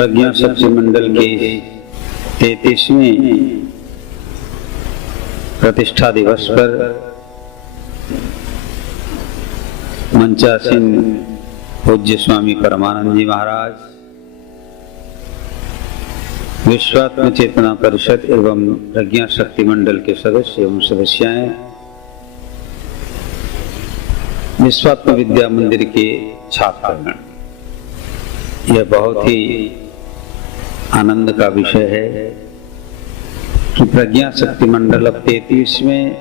प्रज्ञा शक्ति मंडल के 33वें प्रतिष्ठा दिवस पर मंचासीन पूज्य स्वामी परमानंद जी महाराज, विश्वात्म चेतना परिषद एवं प्रज्ञा शक्ति मंडल के सदस्य एवं सदस्याएं, विश्वात्म विद्या मंदिर के छात्रगण, यह बहुत ही आनंद का विषय है कि प्रज्ञा शक्ति मंडल अब 33वें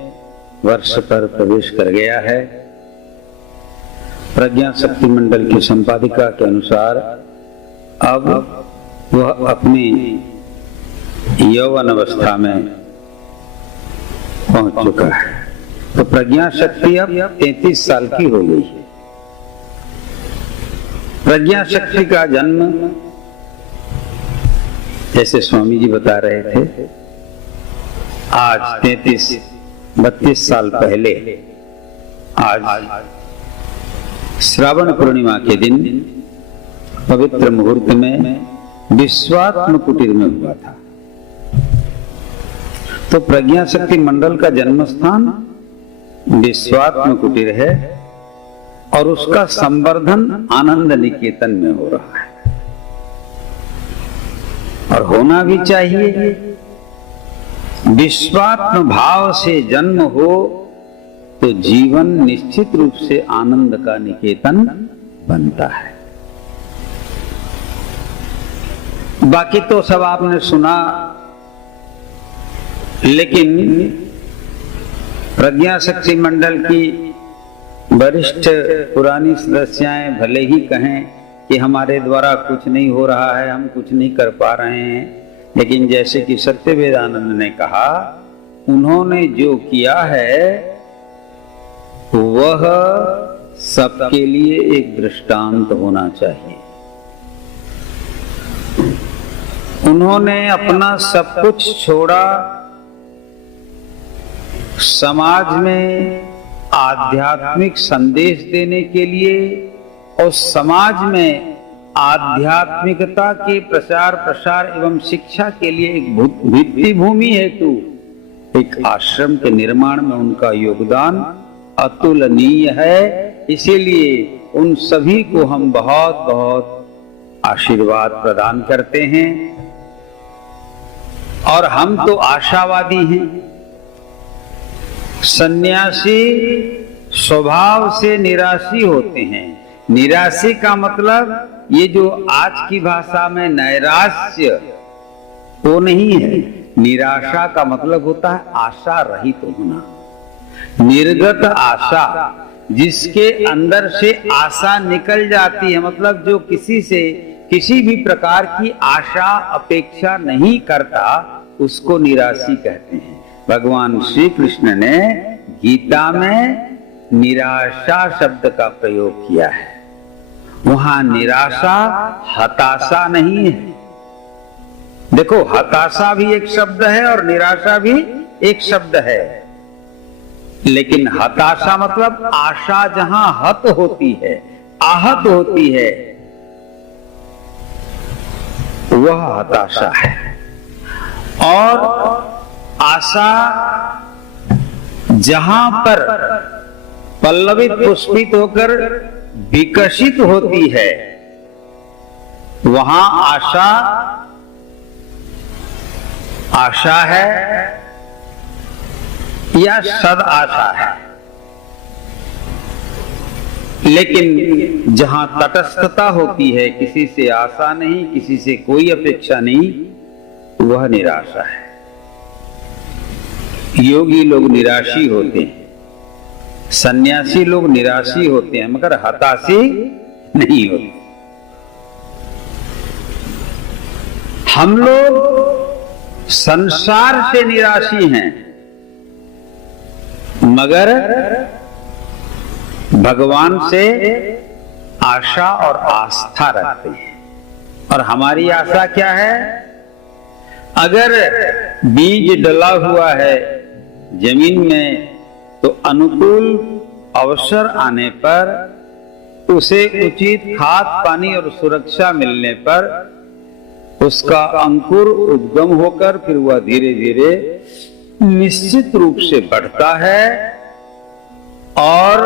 वर्ष पर प्रवेश कर गया है। प्रज्ञा शक्ति मंडल की संपादिका के अनुसार अब वह अपनी यौवन अवस्था में पहुंच चुका है। तो प्रज्ञा शक्ति अब 33 साल की हो गई है। प्रज्ञा शक्ति का जन्म, जैसे स्वामी जी बता रहे थे, आज 32 साल पहले, आज श्रावण पूर्णिमा के दिन पवित्र मुहूर्त में विश्वात्म कुटीर में हुआ था। तो प्रज्ञा शक्ति मंडल का जन्म स्थान विश्वात्म कुटीर है और उसका संवर्धन आनंद निकेतन में हो रहा है, और होना भी चाहिए। विश्वात्म भाव से जन्म हो तो जीवन निश्चित रूप से आनंद का निकेतन बनता है। बाकी तो सब आपने सुना, लेकिन प्रज्ञा शक्ति मंडल की वरिष्ठ पुरानी सदस्याएं भले ही कहें कि हमारे द्वारा कुछ नहीं हो रहा है, हम कुछ नहीं कर पा रहे हैं, लेकिन जैसे कि सत्यवेदानंद ने कहा, उन्होंने जो किया है वह सबके लिए एक दृष्टांत होना चाहिए। उन्होंने अपना सब कुछ छोड़ा, समाज में आध्यात्मिक संदेश देने के लिए और समाज में आध्यात्मिकता के प्रचार प्रसार एवं शिक्षा के लिए एक भित्ति भूमि हेतु एक आश्रम के निर्माण में उनका योगदान अतुलनीय है। इसीलिए उन सभी को हम बहुत बहुत आशीर्वाद प्रदान करते हैं। और हम तो आशावादी हैं। सन्यासी स्वभाव से निराशी होते हैं। निराशी का मतलब ये जो आज की भाषा में नैराश्य वो नहीं है। निराशा का मतलब होता है आशा रहित होना, निर्गत आशा, जिसके अंदर से आशा निकल जाती है, मतलब जो किसी से किसी भी प्रकार की आशा अपेक्षा नहीं करता, उसको निराशी कहते हैं। भगवान श्री कृष्ण ने गीता में निराशा शब्द का प्रयोग किया है। वहां निराशा हताशा नहीं है। देखो, हताशा भी एक शब्द है और निराशा भी एक शब्द है, लेकिन हताशा मतलब आशा जहां हत होती है, आहत होती है, वह हताशा है। और आशा जहां पर पल्लवित पुष्पित होकर विकसित होती है, वहां आशा है या सद आशा है। लेकिन जहां तटस्थता होती है, किसी से आशा नहीं, किसी से कोई अपेक्षा नहीं, वह निराशा है। योगी लोग निराशी होते हैं, सन्यासी लोग निराशी होते हैं, मगर हताशी नहीं होते। हम लोग संसार से निराशी हैं, मगर भगवान से आशा और आस्था रखते हैं। और हमारी आशा क्या है? अगर बीज डला हुआ है जमीन में, तो अनुकूल अवसर आने पर उसे उचित खाद पानी और सुरक्षा मिलने पर उसका अंकुर उद्गम होकर फिर वह धीरे धीरे निश्चित रूप से बढ़ता है और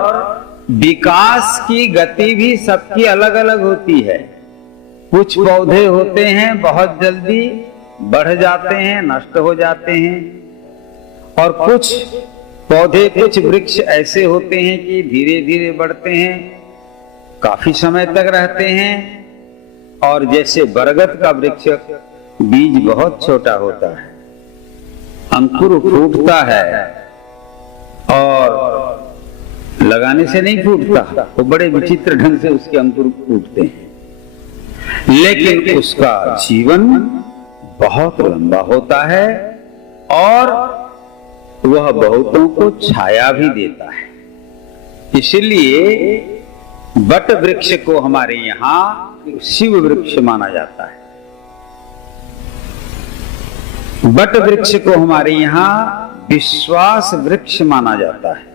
विकास की गति भी सबकी अलग अलग होती है। कुछ पौधे होते हैं बहुत जल्दी बढ़ जाते हैं, नष्ट हो जाते हैं, और कुछ पौधे, कुछ वृक्ष ऐसे होते हैं कि धीरे धीरे बढ़ते हैं, काफी समय तक रहते हैं। और जैसे बरगद का वृक्ष, बीज बहुत छोटा होता है, अंकुर फूटता है और लगाने से नहीं फूटता, वो बड़े विचित्र ढंग से उसके अंकुर फूटते हैं, लेकिन उसका जीवन बहुत लंबा होता है और वह बहुतों को छाया भी देता है। इसलिए बट वृक्ष को हमारे यहाँ शिव वृक्ष माना जाता है। बट वृक्ष को हमारे यहाँ विश्वास वृक्ष माना जाता है।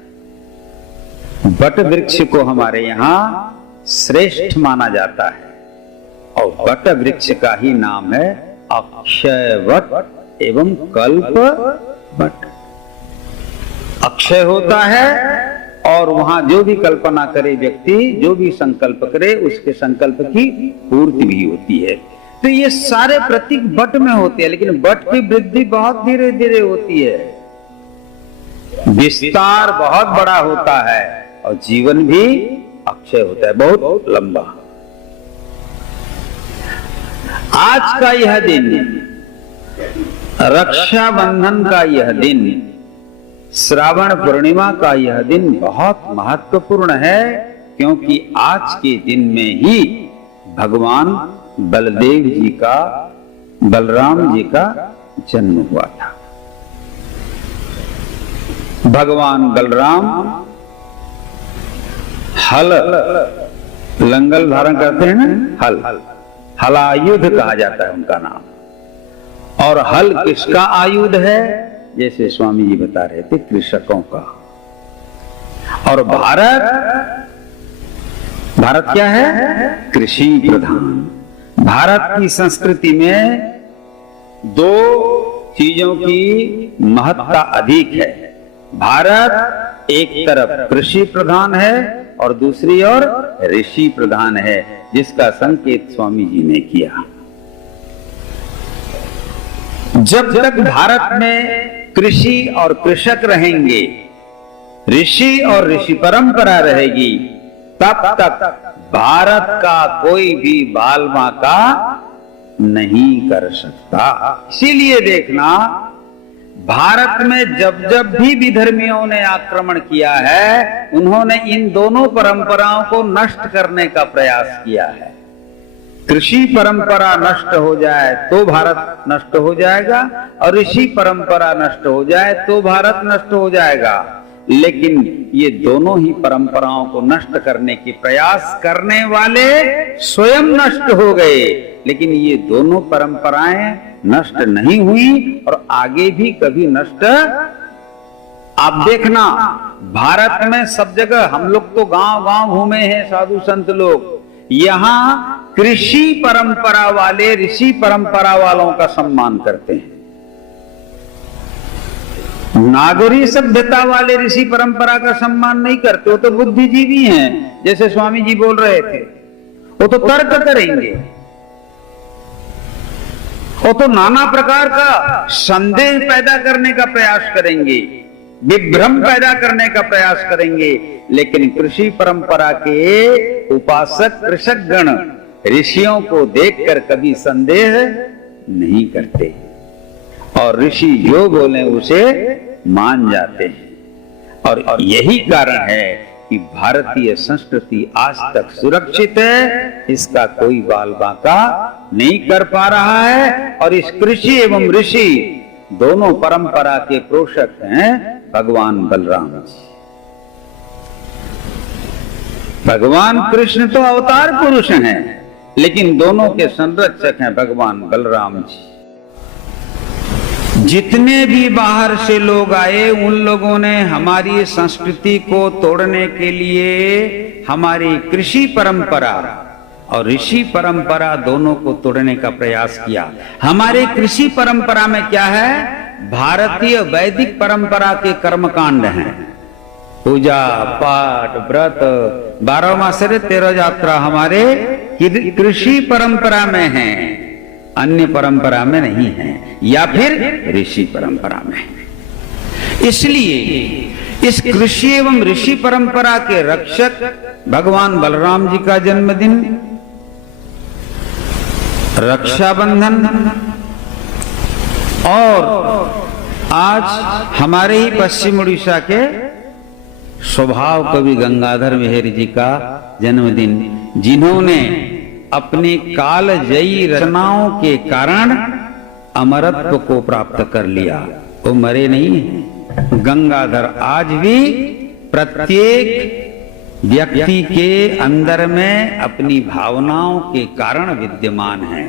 बट वृक्ष को हमारे यहाँ श्रेष्ठ माना जाता है और बट वृक्ष का ही नाम है अक्षय वट एवं कल्प वट। अक्षय होता है और वहां जो भी कल्पना करे व्यक्ति, जो भी संकल्प करे, उसके संकल्प की पूर्ति भी होती है। तो ये सारे प्रतीक बट में होते हैं, लेकिन बट की वृद्धि बहुत धीरे धीरे होती है, विस्तार बहुत बड़ा होता है और जीवन भी अक्षय होता है, बहुत लंबा। आज का यह दिन, रक्षाबंधन का यह दिन, श्रावण पूर्णिमा का यह दिन बहुत महत्वपूर्ण है, क्योंकि आज के दिन में ही भगवान बलदेव जी का, बलराम जी का जन्म हुआ था। भगवान बलराम हल, लंगल धारण करते हैं ना, हल, हलायुध कहा जाता है उनका नाम। और हल किसका आयुध है? जैसे स्वामी जी बता रहे थे, कृषकों का। और भारत क्या है? कृषि प्रधान। भारत की संस्कृति में दो चीजों की महत्ता अधिक है। भारत एक तरफ कृषि प्रधान है और दूसरी ओर ऋषि प्रधान है, जिसका संकेत स्वामी जी ने किया। जब तक भारत में कृषि और कृषक रहेंगे, ऋषि और ऋषि परंपरा रहेगी, तब तक भारत का कोई भी बाल बांका नहीं कर सकता। इसीलिए देखना, भारत में जब जब भी विधर्मियों ने आक्रमण किया है, उन्होंने इन दोनों परंपराओं को नष्ट करने का प्रयास किया है। कृषि परंपरा नष्ट हो जाए तो भारत नष्ट हो जाएगा, और ऋषि परंपरा नष्ट हो जाए तो भारत नष्ट हो जाएगा। लेकिन ये दोनों ही परंपराओं को नष्ट करने की प्रयास करने वाले स्वयं नष्ट हो गए, लेकिन ये दोनों परंपराएं नष्ट नहीं हुई और आगे भी कभी नष्ट। आप देखना, भारत में सब जगह, हम लोग तो गांव गांव घूमे हैं साधु संत लोग, यहां कृषि परंपरा वाले ऋषि परंपरा वालों का सम्मान करते हैं। नागरी सभ्यता वाले ऋषि परंपरा का सम्मान नहीं करते। वो तो बुद्धिजीवी हैं, जैसे स्वामी जी बोल रहे थे, वो तो तर्क करेंगे, वो तो नाना प्रकार का संदेह पैदा करने का प्रयास करेंगे, विभ्रम पैदा करने का प्रयास करेंगे। लेकिन कृषि परंपरा के उपासक कृषक गण ऋषियों को देखकर कभी संदेह नहीं करते, और ऋषि जो बोले उसे मान जाते हैं। और यही कारण है कि भारतीय संस्कृति आज तक सुरक्षित है, इसका कोई बाल बांका नहीं कर पा रहा है। और इस कृषि एवं ऋषि दोनों परंपरा के पोषक हैं भगवान बलराम जी। भगवान कृष्ण तो अवतार पुरुष हैं, लेकिन दोनों के संरक्षक हैं भगवान बलराम जी। जितने भी बाहर से लोग आए, उन लोगों ने हमारी संस्कृति को तोड़ने के लिए हमारी कृषि परंपरा और ऋषि परंपरा दोनों को तोड़ने का प्रयास किया। हमारे कृषि परंपरा में क्या है? भारतीय वैदिक परंपरा के कर्मकांड हैं, पूजा पाठ व्रत 12 मास 13 यात्रा हमारे कृषि परंपरा में है, अन्य परंपरा में नहीं है, या फिर ऋषि परंपरा में। इसलिए इस कृषि एवं ऋषि परंपरा के रक्षक भगवान बलराम जी का जन्मदिन, रक्षाबंधन, और आज हमारे ही पश्चिम उड़ीसा के स्वभाव कवि गंगाधर मेहर जी का जन्मदिन, जिन्होंने अपनी कालजयी रचनाओं के कारण अमरत्व को प्राप्त कर लिया। वो मरे नहीं। गंगाधर आज भी प्रत्येक व्यक्ति के अंदर में अपनी भावनाओं के कारण विद्यमान है।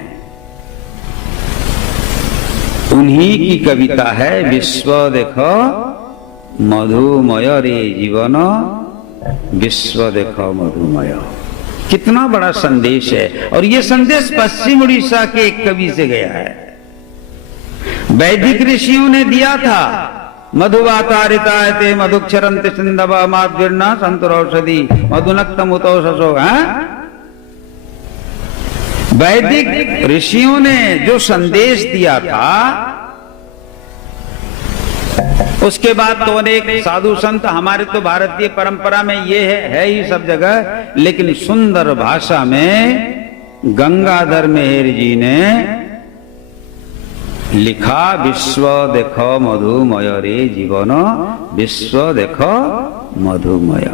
उन्हीं की कविता है, विश्व देखो मधुमय रे जीवन, विश्व देखो मधुमय। कितना बड़ा संदेश है, और ये संदेश पश्चिम उड़ीसा के एक कवि से गया है। वैदिक ऋषियों ने दिया था, मधुवातारितायते मधुक्षरंत सिंधवा माद्विर्ना संतुरौषधि मधुनक्तम उतौषसो। वैदिक ऋषियों ने जो संदेश दिया था, उसके बाद तो अनेक साधु संत, हमारे तो भारतीय परंपरा में ये है ही सब जगह, लेकिन सुंदर भाषा में गंगाधर मेहर जी ने लिखा, विश्व देखो मधुमय रे जीवन, विश्व देखो मधुमय।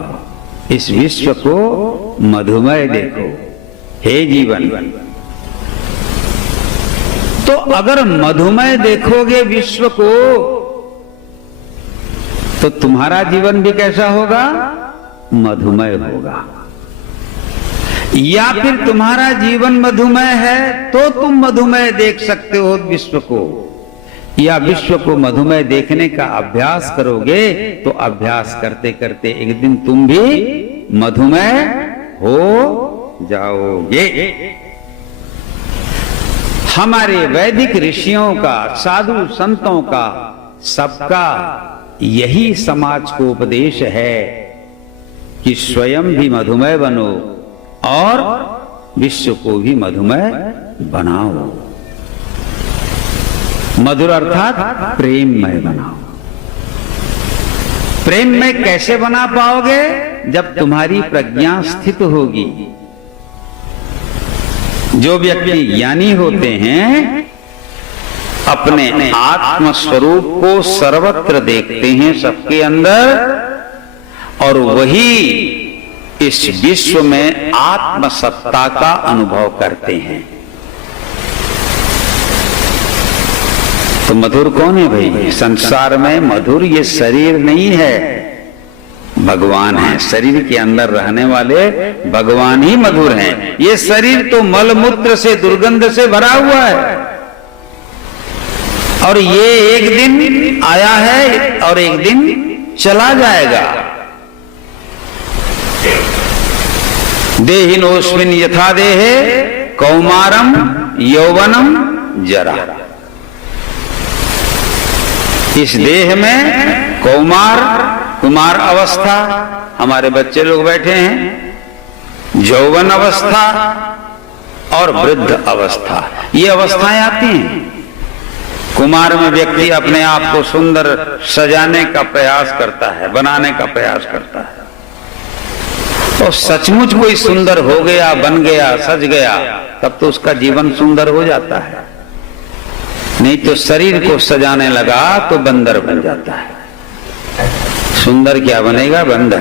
इस विश्व को मधुमय देखो हे जीवन। तो अगर मधुमय देखोगे विश्व को, तो तुम्हारा जीवन भी कैसा होगा? मधुमय होगा। या फिर तुम्हारा जीवन मधुमय है तो तुम मधुमय देख सकते हो विश्व को, या विश्व को मधुमय देखने का अभ्यास करोगे तो अभ्यास करते करते एक दिन तुम भी मधुमय हो जाओगे। हमारे वैदिक ऋषियों का, साधु संतों का, सबका यही समाज को उपदेश है कि स्वयं भी मधुमय बनो और विश्व को भी मधुमय बनाओ। मधुर अर्थात प्रेममय बनाओ। प्रेममय कैसे बना पाओगे? जब तुम्हारी प्रज्ञा स्थित होगी। जो व्यक्ति ज्ञानी होते हैं अपने आत्म स्वरूप को सर्वत्र देखते हैं, सबके अंदर, और वही इस विश्व में आत्म सत्ता का अनुभव करते हैं। तो मधुर कौन है भाई? संसार में मधुर ये शरीर नहीं है, भगवान है। शरीर के अंदर रहने वाले भगवान ही मधुर हैं। ये शरीर तो मलमूत्र से, दुर्गंध से भरा हुआ है, और ये एक दिन आया है और एक दिन चला जाएगा। देहिनोस्मिन् यथा देहे कौमारम यौवनम जरा। इस देह में कुमार अवस्था, हमारे बच्चे लोग बैठे हैं, यौवन अवस्था और वृद्ध अवस्था, ये अवस्थाएं आती हैं। कुमार में व्यक्ति अपने आप को सुंदर सजाने का प्रयास करता है, बनाने का प्रयास करता है, और सचमुच कोई सुंदर हो गया, बन गया, सज गया, तब तो उसका जीवन सुंदर हो जाता है। नहीं तो शरीर को सजाने लगा तो बंदर बन जाता है। सुंदर क्या बनेगा? बंदर।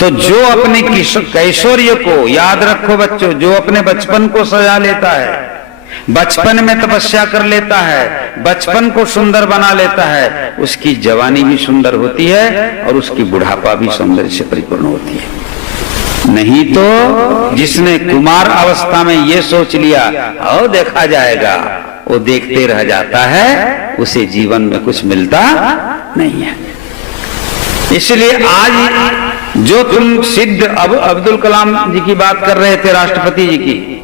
तो जो अपने कैशोर्य को, याद रखो बच्चों, जो अपने बचपन को सजा लेता है, बचपन में तपस्या कर लेता है, बचपन को सुंदर बना लेता है, उसकी जवानी भी सुंदर होती है और उसकी बुढ़ापा भी सौंदर्य से परिपूर्ण होती है। नहीं तो जिसने कुमार अवस्था में ये सोच लिया और देखा जाएगा, वो देखते रह जाता है, उसे जीवन में कुछ मिलता नहीं है। इसलिए आज जो तुम सिद्ध अब अब्दुल कलाम जी की बात कर रहे थे, राष्ट्रपति जी की,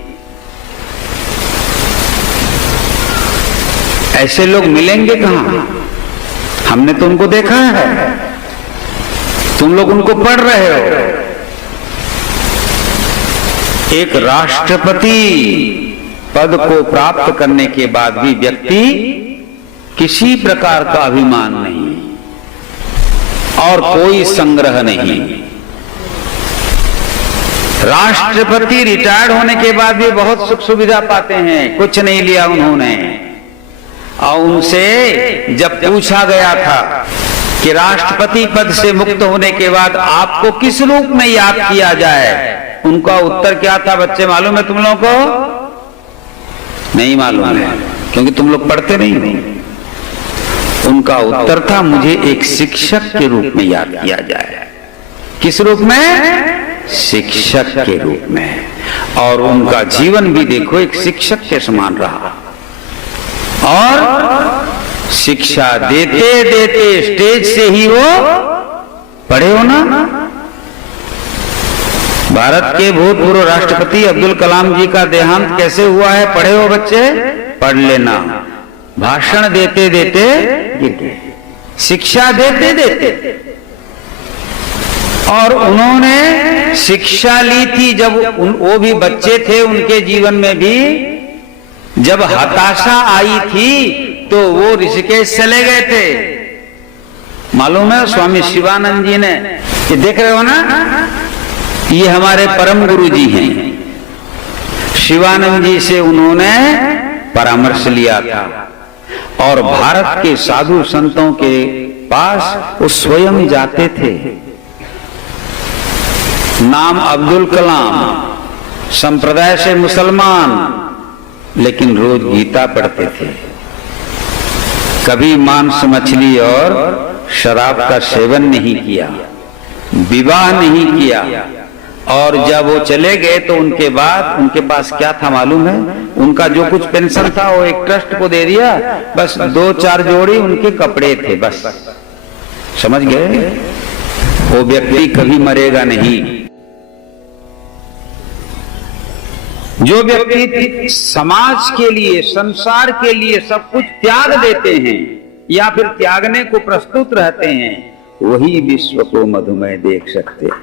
ऐसे लोग मिलेंगे कहां? हमने तो उनको देखा है, तुम लोग उनको पढ़ रहे हो। एक राष्ट्रपति पद को प्राप्त करने के बाद भी व्यक्ति किसी प्रकार का अभिमान नहीं और कोई संग्रह नहीं। राष्ट्रपति रिटायर्ड होने के बाद भी बहुत सुख सुविधा पाते हैं, कुछ नहीं लिया उन्होंने। और उनसे जब पूछा गया था कि राष्ट्रपति पद से मुक्त होने के बाद आपको किस रूप में याद किया जाए, उनका उत्तर क्या था बच्चे, मालूम है तुम लोगों को? नहीं मालूम है, क्योंकि तुम लोग पढ़ते नहीं। उनका उत्तर था, मुझे एक शिक्षक के रूप में याद किया जाए। किस रूप में? शिक्षक के रूप में। और उनका जीवन भी देखो एक शिक्षक के समान रहा। और शिक्षा देते देते स्टेज से ही वो पढ़े हो ना। भारत के भूतपूर्व राष्ट्रपति अब्दुल कलाम जी का देहांत कैसे हुआ है? पढ़े हो बच्चे? पढ़ लेना। भाषण देते देते गिर गए, शिक्षा देते देते। और उन्होंने शिक्षा ली थी जब वो भी बच्चे थे, उनके जीवन में भी जब हताशा आई थी तो वो ऋषिकेश चले गए थे। मालूम है स्वामी शिवानंद जी ने, ये देख रहे हो ना, ये हमारे परम गुरु जी हैं। शिवानंद जी से उन्होंने परामर्श लिया था और भारत के साधु संतों के पास वो स्वयं जाते थे। नाम अब्दुल कलाम, संप्रदाय से मुसलमान, लेकिन रोज गीता पढ़ते थे। कभी मांस मछली और शराब का सेवन नहीं किया, विवाह नहीं किया। और जब वो चले गए तो उनके बाद उनके पास क्या था मालूम है? उनका जो कुछ पेंशन था वो एक ट्रस्ट को दे दिया, बस 2-4 जोड़ी उनके कपड़े थे, बस। समझ गए? वो व्यक्ति कभी मरेगा नहीं। जो व्यक्ति समाज के लिए, संसार के लिए सब कुछ त्याग देते हैं या फिर त्यागने को प्रस्तुत रहते हैं, वही विश्व को मधुमेह देख सकते हैं।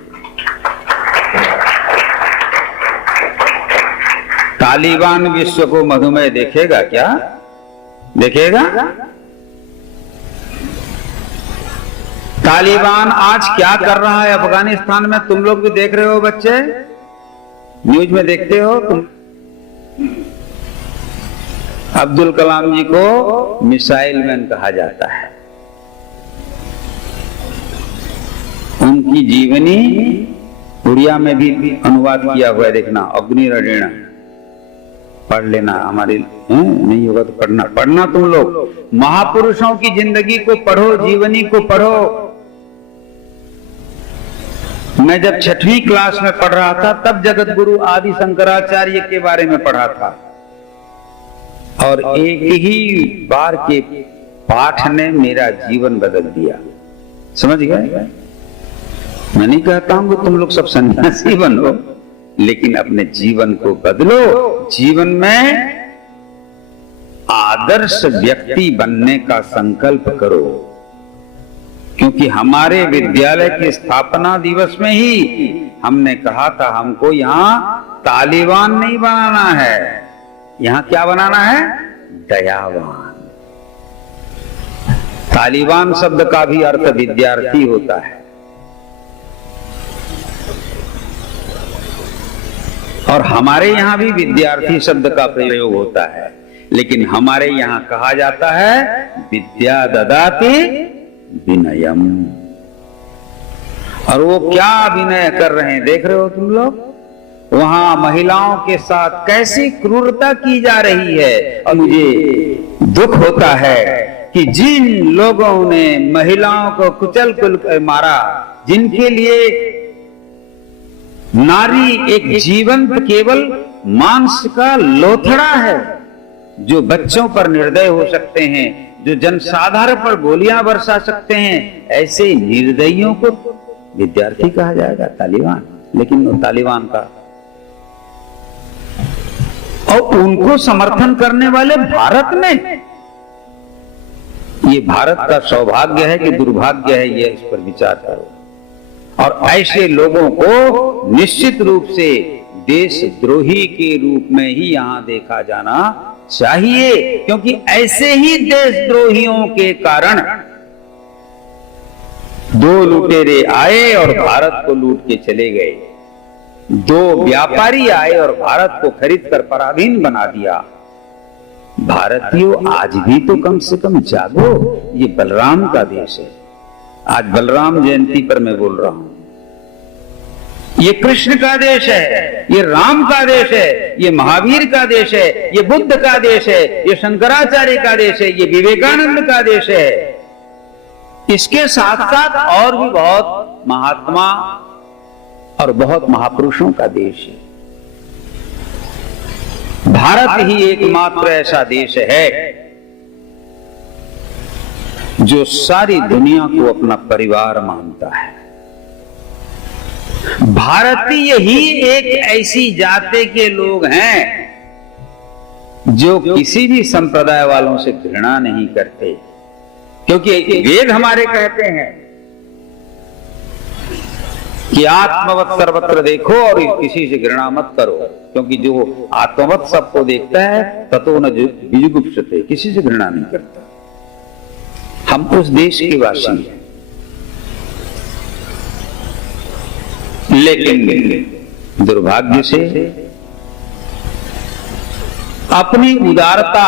तालिबान विश्व को मधुमेह देखेगा क्या? देखेगा? तालिबान आज क्या कर रहा है अफगानिस्तान में, तुम लोग भी देख रहे हो बच्चे, न्यूज में देखते हो तुम। अब्दुल कलाम जी को मिसाइल मैन कहा जाता है। उनकी जीवनी उड़िया में भी अनुवाद किया हुआ है, देखना, अग्निरणेण, पढ़ लेना। हमारे नहीं होगा तो पढ़ना तुम लोग। महापुरुषों की जिंदगी को पढ़ो, जीवनी को पढ़ो। मैं जब 6वीं क्लास में पढ़ रहा था तब जगत गुरु आदि शंकराचार्य के बारे में पढ़ा था, और एक ही बार के पाठ ने मेरा जीवन बदल दिया। समझ गए? मैं नहीं कहता हूं कि तुम लोग सब सन्यासी बनो, लेकिन अपने जीवन को बदलो। जीवन में आदर्श व्यक्ति बनने का संकल्प करो, क्योंकि हमारे विद्यालय के स्थापना दिवस में ही हमने कहा था हमको यहाँ तालिबान नहीं बनाना है, यहाँ क्या बनाना है? दयावान। तालिबान शब्द का भी अर्थ विद्यार्थी होता है। और हमारे यहाँ भी विद्यार्थी शब्द का प्रयोग होता है, लेकिन हमारे यहाँ कहा जाता है विद्या ददाति विनयम। और वो क्या विनय कर रहे हैं देख रहे हो तुम लोग? वहां महिलाओं के साथ कैसी क्रूरता की जा रही है। और मुझे दुख होता है कि जिन लोगों ने महिलाओं को कुचल कुचल मारा, जिनके लिए नारी एक जीवंत केवल मांस का लोथड़ा है, जो बच्चों पर निर्दय हो सकते हैं, जो जनसाधारण पर गोलियां बरसा सकते हैं, ऐसे निर्दयियों को विद्यार्थी कहा जाएगा, तालिबान। लेकिन वो तालिबान का, और उनको समर्थन करने वाले भारत में, ये भारत का सौभाग्य है कि दुर्भाग्य है, ये इस पर विचार करो। और ऐसे लोगों को निश्चित रूप से देशद्रोही के रूप में ही यहां देखा जाना चाहिए, क्योंकि ऐसे ही देशद्रोहियों के कारण दो लुटेरे आए और भारत को लूट के चले गए, दो व्यापारी आए और भारत को खरीद कर पराधीन बना दिया। भारतीयों, आज भी तो कम से कम जागो, ये बलराम का देश है। आज बलराम जयंती पर मैं बोल रहा हूं, ये कृष्ण का देश है, ये राम का देश है, ये महावीर का देश है, ये बुद्ध का देश है, ये शंकराचार्य का देश है, ये विवेकानंद का देश है। इसके साथ साथ और भी बहुत महात्मा और बहुत महापुरुषों का देश है। भारत ही एकमात्र ऐसा देश है जो सारी दुनिया को अपना परिवार मानता है। भारतीय ही एक ऐसी जाति के लोग हैं जो किसी भी संप्रदाय वालों से घृणा नहीं करते, क्योंकि वेद हमारे कहते हैं कि आत्मवत् सर्वत्र देखो और किसी से घृणा मत करो, क्योंकि जो आत्मवत् सबको देखता है ततो न विजुगुप्सते, किसी से घृणा नहीं करता। हम उस देश के वासी हैं, लेकिन दुर्भाग्य से अपनी उदारता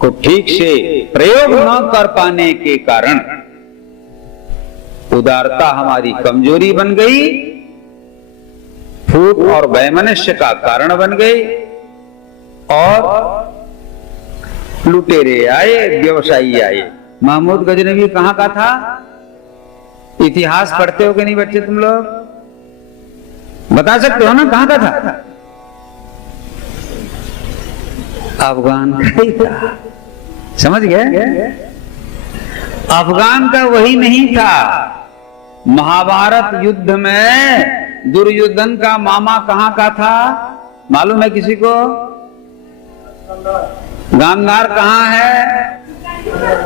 को ठीक से प्रयोग न कर पाने के कारण उदारता हमारी कमजोरी बन गई, फूट और वैमनस्य का कारण बन गई, और लुटेरे आए, व्यवसायी आए। महमूद गजनवी कहां का था? इतिहास पढ़ते हो कि नहीं बच्चे तुम लोग? बता सकते हो ना कहां का था? अफगान का ही था। समझ गए? अफगान का वही नहीं था। महाभारत युद्ध में दुर्योधन का मामा कहां का था मालूम है किसी को? गांधार कहां है?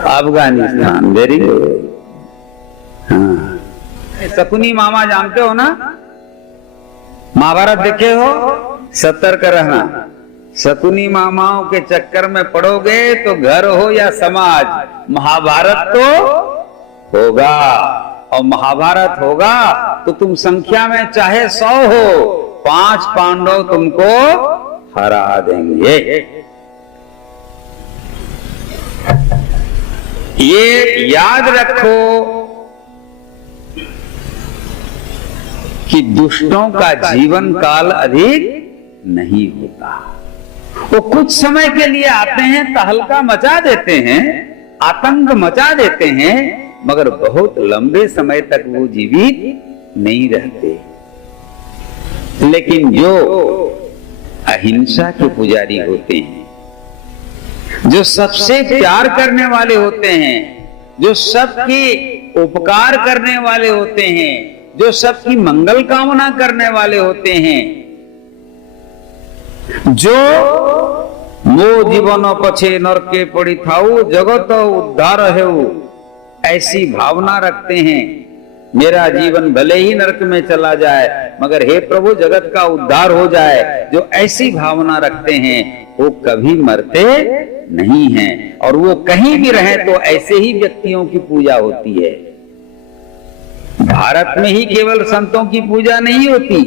अफगानिस्तान। Very good. हाँ, शकुनी मामा जानते हो ना? महाभारत देखे हो? सतर्क रहना, शकुनी मामाओं के चक्कर में पड़ोगे तो घर हो या समाज, महाभारत तो होगा। और महाभारत होगा तो तुम संख्या में चाहे 100 हो, 5 पांडव तुमको हरा देंगे। ये याद रखो कि दुष्टों का जीवन काल अधिक नहीं होता। वो कुछ समय के लिए आते हैं, तहलका मचा देते हैं, आतंक मचा देते हैं, मगर बहुत लंबे समय तक वो जीवित नहीं रहते। लेकिन जो अहिंसा के पुजारी होते हैं, जो सबसे प्यार करने वाले होते हैं, जो सबकी उपकार करने वाले होते हैं, जो सबकी मंगल कामना करने वाले होते हैं, जो मो जीवन पछे नरके पड़ी थाऊ जगत उद्धार है, ऐसी भावना रखते हैं। मेरा जीवन भले ही नरक में चला जाए मगर हे प्रभु जगत का उद्धार हो जाए, जो ऐसी भावना रखते हैं वो कभी मरते नहीं हैं। और वो कहीं भी रहे तो ऐसे ही व्यक्तियों की पूजा होती है। भारत में ही केवल संतों की पूजा नहीं होती,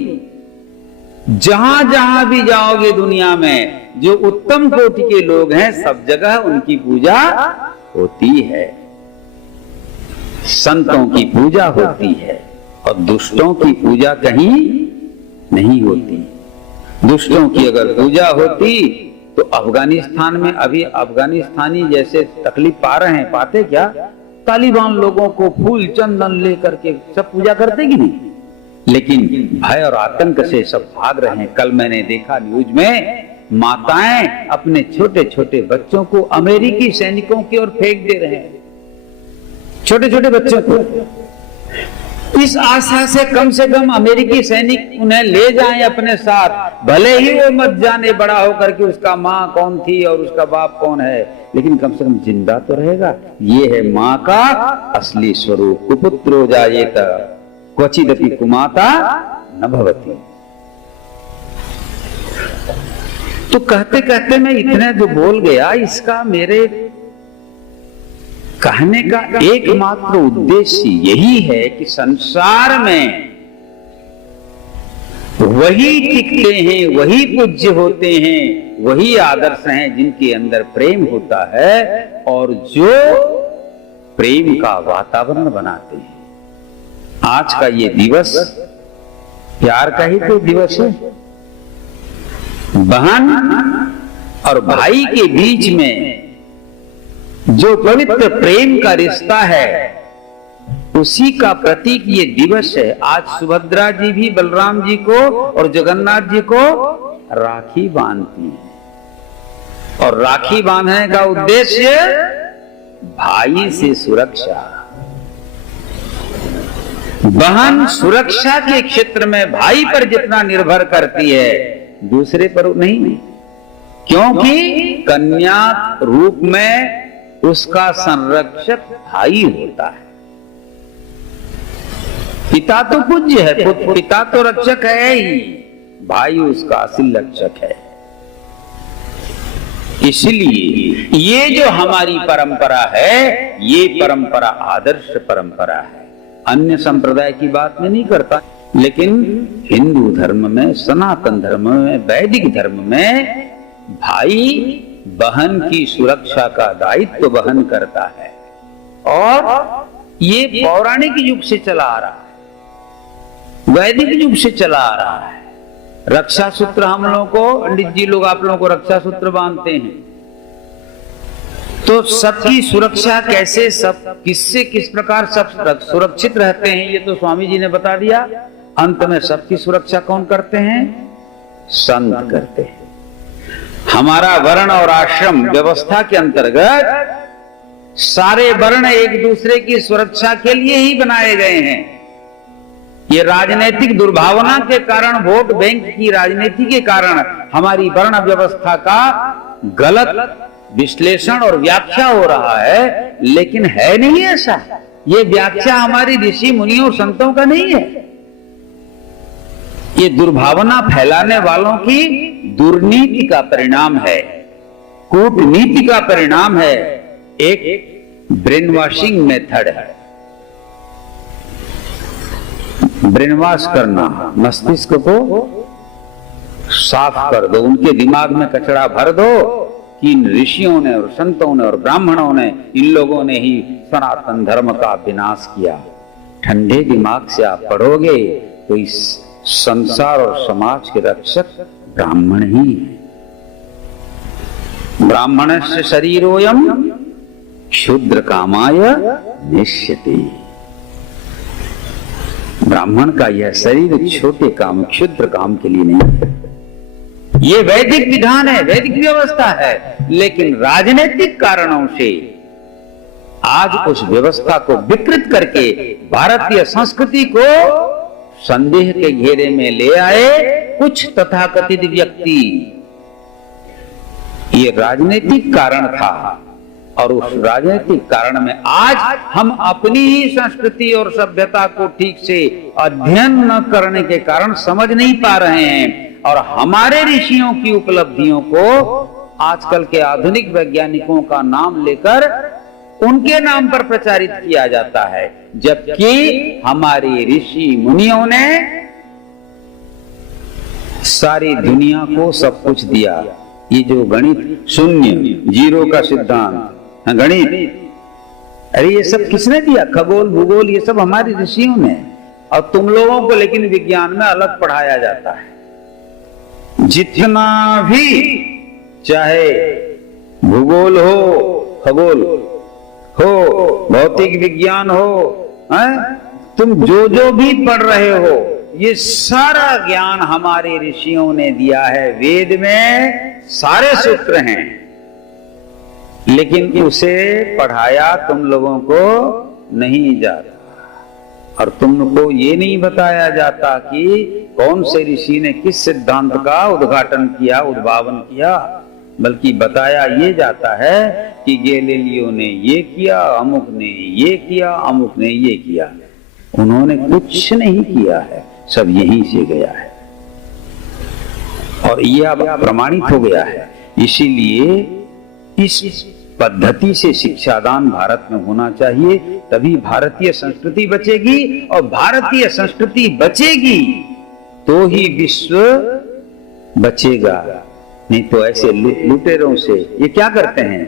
जहां जहां भी जाओगे दुनिया में जो उत्तम कोटि के लोग हैं सब जगह उनकी पूजा होती है। संतों की पूजा होती है और दुष्टों की पूजा कहीं नहीं होती। दुष्टों की अगर पूजा होती तो अफगानिस्तान में अभी अफगानिस्तानी जैसे तकलीफ पा रहे हैं, पाते क्या? तालिबान लोगों को फूल चंदन लेकर के सब पूजा करते कि नहीं? लेकिन भय और आतंक से सब भाग रहे हैं। कल मैंने देखा न्यूज में माताएं अपने छोटे छोटे बच्चों को अमेरिकी सैनिकों की ओर फेंक दे रहे हैं, छोटे छोटे बच्चों को। इस आशा से कम अमेरिकी सैनिक उन्हें ले जाएं अपने साथ, भले ही वो मत जाने बड़ा होकर के उसका माँ कौन थी और उसका बाप कौन है, लेकिन कम से कम जिंदा तो रहेगा। ये है माँ का असली स्वरूप। कुपुत्रो जायेत क्वचिदपि कुमाता न भवति। तो कहते कहते मैं इतने जो बोल गया, इसका मेरे कहने का एकमात्र उद्देश्य यही है कि संसार में वही टिकते हैं, वही पूज्य होते हैं, वही आदर्श हैं जिनके अंदर प्रेम होता है और जो प्रेम का वातावरण बनाते हैं। आज का ये दिवस प्यार का ही तो दिवस है। बहन और भाई के बीच में जो पवित्र प्रेम का रिश्ता है, उसी का प्रतीक ये दिवस है। आज सुभद्रा जी भी बलराम जी को और जगन्नाथ जी को राखी बांधती हैं, और राखी बांधने का उद्देश्य भाई से सुरक्षा। बहन सुरक्षा के क्षेत्र में भाई पर जितना निर्भर करती है, दूसरे पर नहीं, क्योंकि कन्या रूप में उसका संरक्षक भाई होता है। पिता तो पूज्य है, पिता तो रक्षक है ही, भाई उसका असल रक्षक है। इसलिए ये जो हमारी परंपरा है, ये परंपरा आदर्श परंपरा है। अन्य संप्रदाय की बात में नहीं करता, लेकिन हिंदू धर्म में, सनातन धर्म में, वैदिक धर्म में भाई बहन की सुरक्षा का दायित्व वहन करता है, और ये पौराणिक युग से चला आ रहा है, वैदिक युग से चला आ रहा है। रक्षा सूत्र हम लोगों को, पंडित जी लोग आप लोगों को रक्षा सूत्र बांधते हैं, तो सबकी सुरक्षा कैसे, सब किससे किस प्रकार सब सुरक्षित रहते हैं, ये तो स्वामी जी ने बता दिया। अंत में सबकी सुरक्षा कौन करते हैं? संत करते हैं। हमारा वर्ण और आश्रम व्यवस्था के अंतर्गत सारे वर्ण एक दूसरे की सुरक्षा के लिए ही बनाए गए हैं। ये राजनीतिक दुर्भावना के कारण, वोट बैंक की राजनीति के कारण हमारी वर्ण व्यवस्था का गलत विश्लेषण और व्याख्या हो रहा है, लेकिन है नहीं ऐसा। ये व्याख्या हमारी ऋषि मुनियों और संतों का नहीं है। ये दुर्भावना फैलाने वालों की दुर्नीति का परिणाम है, कूटनीति का परिणाम है, एक ब्रेन वॉशिंग मेथड है। ब्रेन वॉश करना, मस्तिष्क को साफ कर दो, उनके दिमाग में कचरा भर दो कि इन ऋषियों ने और संतों ने और ब्राह्मणों ने, इन लोगों ने ही सनातन धर्म का विनाश किया। ठंडे दिमाग से आप पढ़ोगे तो इस संसार और समाज के रक्षक ब्राह्मण ही है। ब्राह्मणस्य शरीरोयम क्षुद्र कामाय निश्यते। ब्राह्मण का यह शरीर छोटे काम, क्षुद्र काम के लिए नहीं है। ये वैदिक विधान है, वैदिक व्यवस्था है, लेकिन राजनीतिक कारणों से आज उस व्यवस्था को विकृत करके भारतीय संस्कृति को संदेह के घेरे में ले आए कुछ तथाकथित व्यक्ति। ये राजनीतिक कारण था, और उस राजनीतिक कारण में आज हम अपनी ही संस्कृति और सभ्यता को ठीक से अध्ययन न करने के कारण समझ नहीं पा रहे हैं, और हमारे ऋषियों की उपलब्धियों को आजकल के आधुनिक वैज्ञानिकों का नाम लेकर उनके नाम पर प्रचारित किया जाता है, जबकि हमारे ऋषि मुनियों ने सारी दुनिया को सब कुछ दिया। ये जो गणित शून्य जीरो का सिद्धांत, गणित, अरे ये सब किसने दिया? खगोल भूगोल ये सब हमारे ऋषियों ने, और तुम लोगों को लेकिन विज्ञान में अलग पढ़ाया जाता है। जितना भी चाहे भूगोल हो, खगोल हो, भौतिक विज्ञान हो, तुम जो भी पढ़ रहे हो, ये सारा ज्ञान हमारे ऋषियों ने दिया है। वेद में सारे सूत्र हैं, लेकिन उसे पढ़ाया तुम लोगों को नहीं जाता। और तुमको ये नहीं बताया जाता कि कौन से ऋषि ने किस सिद्धांत का उद्घाटन किया, उद्भावन किया, बल्कि बताया ये जाता है कि गैलीलियो ने ये किया, अमुक ने ये किया, अमुक ने ये किया। उन्होंने कुछ नहीं किया है, सब यहीं से गया है और ये अब प्रमाणित हो गया है। इसीलिए इस पद्धति से शिक्षादान भारत में होना चाहिए, तभी भारतीय संस्कृति बचेगी, और भारतीय संस्कृति बचेगी तो ही विश्व बचेगा। नहीं तो ऐसे लुटेरों से ये क्या करते हैं,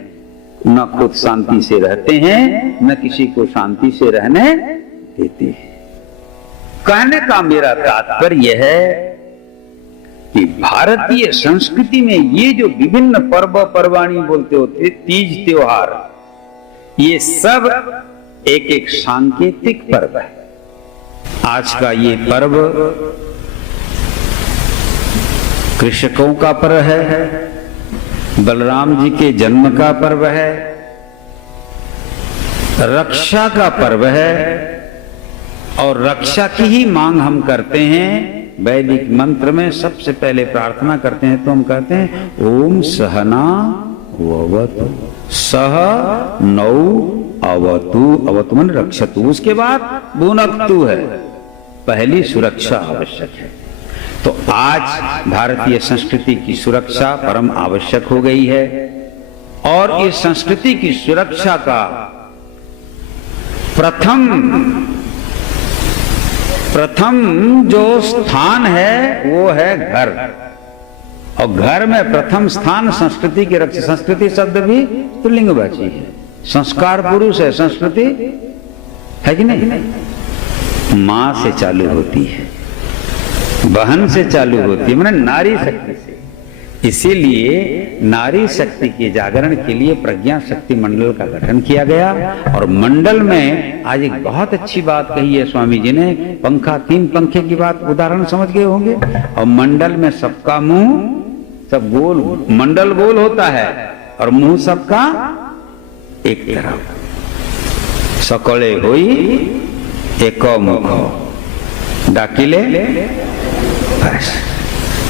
न खुद शांति से रहते हैं, न किसी को शांति से रहने देते हैं। कहने का मेरा तात्पर्य है कि भारतीय संस्कृति में ये जो विभिन्न पर्व पर्वाणी बोलते होते, तीज त्योहार, ये सब एक एक सांकेतिक पर्व है। आज का ये पर्व कृषकों का पर्व है, बलराम जी के जन्म का पर्व है, रक्षा का पर्व है, और रक्षा की ही मांग हम करते हैं। वैदिक मंत्र में सबसे पहले प्रार्थना करते हैं तो हम कहते हैं ओम सहना ववतु सह नौ अवतु, अवतु मन रक्षतु, उसके बाद भुनक्तु है, पहली सुरक्षा आवश्यक है। तो आज भारतीय संस्कृति की सुरक्षा परम आवश्यक हो गई है, और इस संस्कृति की सुरक्षा का प्रथम जो स्थान है वो है घर, और घर में प्रथम स्थान संस्कृति की रक्षा। संस्कृति शब्द भी पुल्लिंगवाची है, संस्कार पुरुष है, संस्कृति है कि नहीं? मां से चालू होती है, बहन से चालू होती है, माने नारी शक्ति से। इसीलिए नारी शक्ति के जागरण के लिए प्रज्ञा शक्ति मंडल का गठन किया गया। और मंडल में आज एक बहुत अच्छी बात कही है स्वामी जी ने, पंखा, 3 पंखे की बात उदाहरण समझ गए होंगे। और मंडल में सबका मुंह सब गोल, मंडल गोल होता है और मुंह सबका एक तरफ। सकले होई एक मुख डाकिले, बस।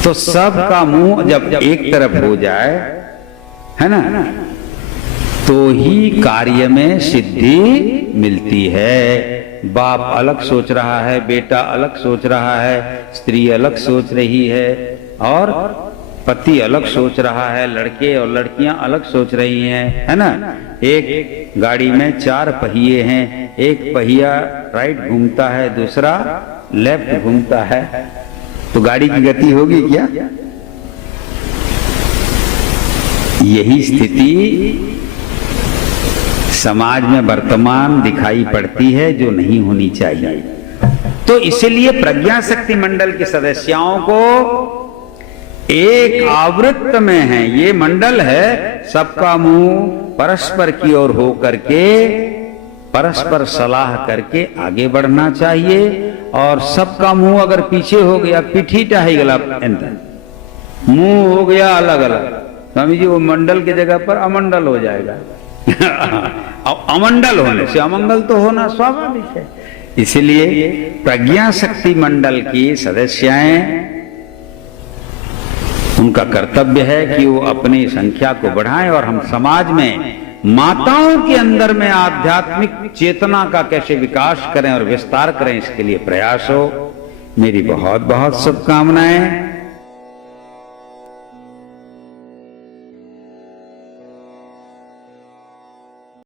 तो सबका मुंह जब एक तरफ हो जाए, है ना, तो ही कार्य में सिद्धि मिलती है। बाप अलग सोच रहा है, बेटा अलग सोच रहा है, स्त्री अलग सोच रही है, और पति अलग सोच रहा है, लड़के और लड़कियां अलग सोच रही हैं, है ना। एक गाड़ी में 4 पहिए हैं, एक पहिया राइट घूमता है, दूसरा लेफ्ट घूमता है, तो गाड़ी की गति होगी क्या? यही स्थिति समाज में वर्तमान दिखाई पड़ती है, जो नहीं होनी चाहिए। तो इसलिए प्रज्ञा शक्ति मंडल के सदस्यों को एक आवृत्त में है, ये मंडल है, सबका मुंह परस्पर की ओर हो करके परस्पर सलाह करके आगे बढ़ना चाहिए। और सबका मुंह अगर पीछे हो गया, पीठीटा ही गला, मुंह हो गया अलग अलग, स्वामी जी वो मंडल की जगह पर अमंडल हो जाएगा। अमंडल होने से अमंगल तो होना स्वाभाविक है। इसलिए प्रज्ञा शक्ति मंडल की सदस्याएं, उनका कर्तव्य है कि वो अपनी संख्या को बढ़ाएं, और हम समाज में माताओं के अंदर में आध्यात्मिक चेतना का कैसे विकास करें और विस्तार करें, इसके लिए प्रयास हो। मेरी बहुत बहुत शुभकामनाएं।